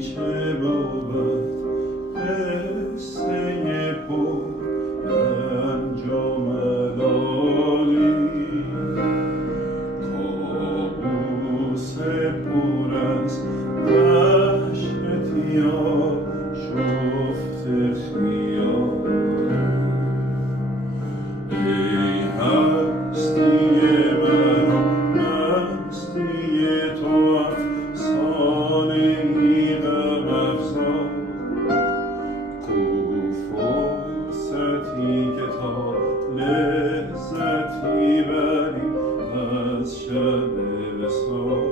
چه بود قصه پر رنج و ملالی، کابوس پر از وحشتی آشفته خیاله. ای هستی من و مستی تو، افسانه‌ای غم افزا، کو فرصتی که تا لذتی بری از شب وصال.